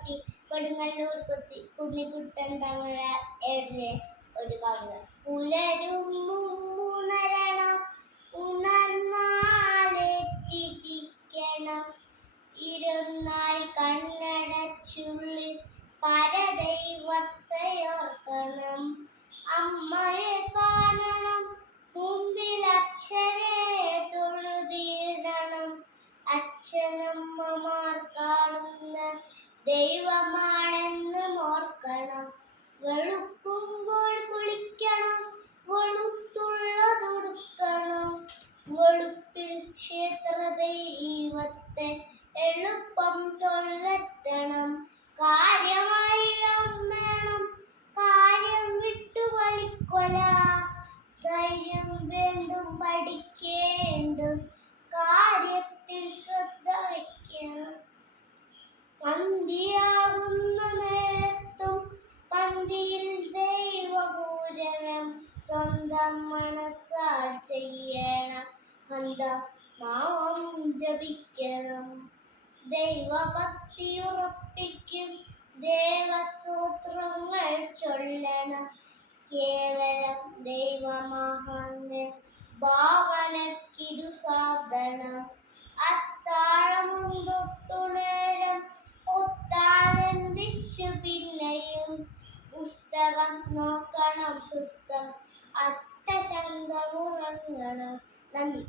നോക്കി കൊടുങ്ങല്ലൂർ കുഞ്ഞിക്കുട്ടൻ തമിഴ എഴുതിയ ഒരു കവിത. പുലരും ഉണരണം, ഉണർന്നാലെത്തിക്കണം, ഇരുന്നാൽ കണ്ണടച്ചുള്ളിൽ പരദൈവത്തെയോർക്കണം. അമ്മയെ കാണണം, മുമ്പിൽ അച്ഛനെ തൊഴുതിടണം. അച്ഛനമ്മമാർ കാണുന്ന ദൈവമാണെന്നും ഓർക്കണം. വെളുക്കുമ്പോൾ കുളിക്കണം, വെളുത്തുള്ളതൊടുക്കണം. വെളുപ്പിൽ ക്ഷേത്ര ദൈവത്തെ എളുപ്പം തൊഴുതെത്തണം. കാര്യമായി വേണം, കാര്യം വിട്ടു കളിക്കൊല. ധൈര്യം വേണ്ടും, പഠിക്കേണ്ടും, കാര്യത്തിൽ ശ്രദ്ധ വയ്ക്കണം. അന്തിയാകുന്ന നേരത്തും പന്തിയിൽ ദൈവപൂജനം സ്വന്തം മനസ്സാൽ ചെയ്യണം. നാമം ജപിക്കണം. ദൈവഭക്തി ഉറപ്പിക്കും ദേവസൂത്രങ്ങൾ ചൊല്ലണം. കേവലം ദൈവമഹാന്യ ഭാവനക്കിരു സാധനം. അത്താഴമുണ്ടൊട്ടുനേരം ഒത്താനന്ദിച്ചു പിന്നെയും പുസ്തകം നോക്കണം സ്വസ്ഥം. അഷ്ടശങ്കമുറങ്ങണം. നന്ദി.